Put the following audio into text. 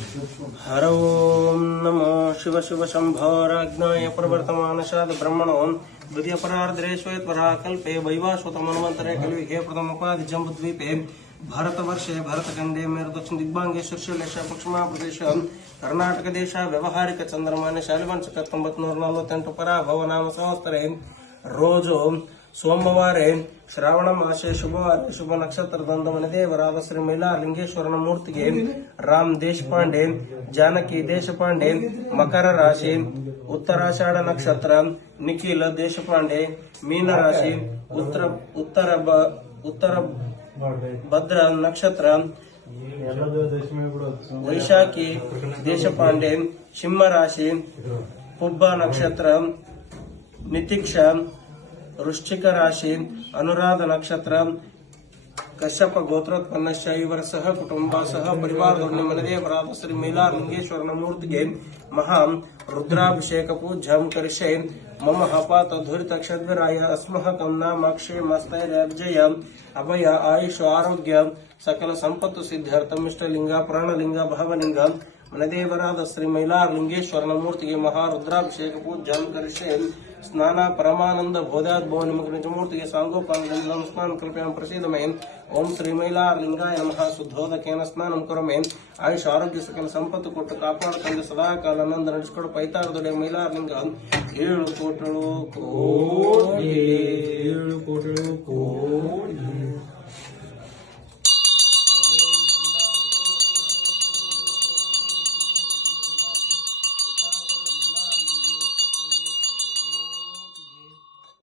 हर ओम नमो शिव शिव शंभोराज्ञाय प्रवर्तमानशाद ब्रह्मणो द्वितीयपरार्धरेश्वेत्वरा कल्पे वैवाश्वतमन्वन्तरे कलियुगे प्रथमोपाधि जम्बुद्वीपे भारतवर्षे भरतखण्डे मेरु दक्षिण दिग्भागे शीर्षलेश पश्चिमा प्रदेश कर्नाटक देश ವ್ಯವಹಾರಿಕ ಚಂದ್ರಮಾನ ಶಾಲಿವಂಶಕ 1948 ಪರಾಭವ ನಾಮ ಸಂವತ್ಸರೆ ರೋಜು ಸೋಮವಾರ ಶ್ರಾವಣ ಮಾಸೆ ಶುಭವಾರ ಶುಭ ನಕ್ಷತ್ರದಂದು ಮನೆದೇವರಾದ ಶ್ರೀ ಮೈಲಾರಲಿಂಗೇಶ್ವರನ ಮೂರ್ತಿಗೆ ರಾಮ್ ದೇಶಪಾಂಡೆ ಜಾನಕಿ ದೇಶಪಾಂಡೆ ಮಕರ ರಾಶಿ ಉತ್ತರಾಷಾಢ ನಕ್ಷತ್ರ ನಿಖಿಲ್ ದೇಶಪಾಂಡೆ ಮೀನ ರಾಶಿ ಉತ್ತರ ಭದ್ರ ನಕ್ಷತ್ರ ವೈಶಾಖಿ ದೇಶಪಾಂಡೆ ಸಿಂಹ ರಾಶಿ ಹುಬ್ಬ ನಕ್ಷತ್ರ ನಿತಿಕ್ಷ ವೃಶ್ಚಿಕ ರಾಶಿ ಅನುರಾಧ ನಕ್ಷತ್ರ ಕಶ್ಯಪ ಗೋತ್ರೋತ್ಪನ್ನಶ್ಚ ಇವರ ಸಹ ಕುಟುಂಬ ಸಹ ಪರಿವಾರದೊಡನೆ ಮನೆದೇವರಾದ ಶ್ರೀ ಮೈಲಾರಲಿಂಗೇಶ್ವರನ ಮೂರ್ತಿಗೆ ಮಹಾ ರುದ್ರಾಭಿಷೇಕ ಪೂಜಾಂ ಕರಿಷ್ಯೆ ಮಮ ಹಪಾತ ಧುರಿತ ಕ್ಷದ್ವಿರಾಯ ಅಸ್ಮಃ ನಾಮಾಕ್ಷೇ ಮಸ್ತೈರ್ಯ ವಿಜಯ ಅಭಯ ಆಯುಷ್ ಆರೋಗ್ಯ ಸಕಲ ಸಂಪತ್ತು ಸಿದ್ಧಾರ್ಥಂ ಇಷ್ಟಲಿಂಗ ಪ್ರಾಣಲಿಂಗ ಭಾವಲಿಂಗ ಮನೆದೇವರಾದ ಶ್ರೀ ಮೈಲಾರಲಿಂಗೇಶ್ವರನ ಮೂರ್ತಿಗೆ ಮಹಾ ರುದ್ರಾಭಿಷೇಕ ಪೂಜಾಂ ಕರಿಷ್ಯೆ ಸ್ನಾನ ಪರಮಾನಂದ ಬೋಧಾದ್ಭವ ನಿಮಗೆ ನಿಜಮೂರ್ತಿಗೆ ಸಾಂಗೋಪಾಂಗ ಸ್ನಾನ ಕಲ್ಪೆಯನ್ನು ಪ್ರಸಿದ್ಧಮೇ ಓಂ ಶ್ರೀ ಮೈಲಾರಲಿಂಗಾಯ ನಮಃ ಶುದ್ಧೋದಕೇನ ಸ್ನಾನಂ ಕರಮೇ ಆಯುಷ್ ಆರೋಗ್ಯ ಸಕಲ ಸಂಪತ್ತು ಕೊಟ್ಟು ಕಾಪಾಡಿಕೊಂಡು ಸದಾಕಾಲ ಆನಂದ ನಡೆಸಿಕೊಂಡು ಪೈತಾರದೊಡೆ ಮೈಲಾರಲಿಂಗ 7 ಕೋಟಿ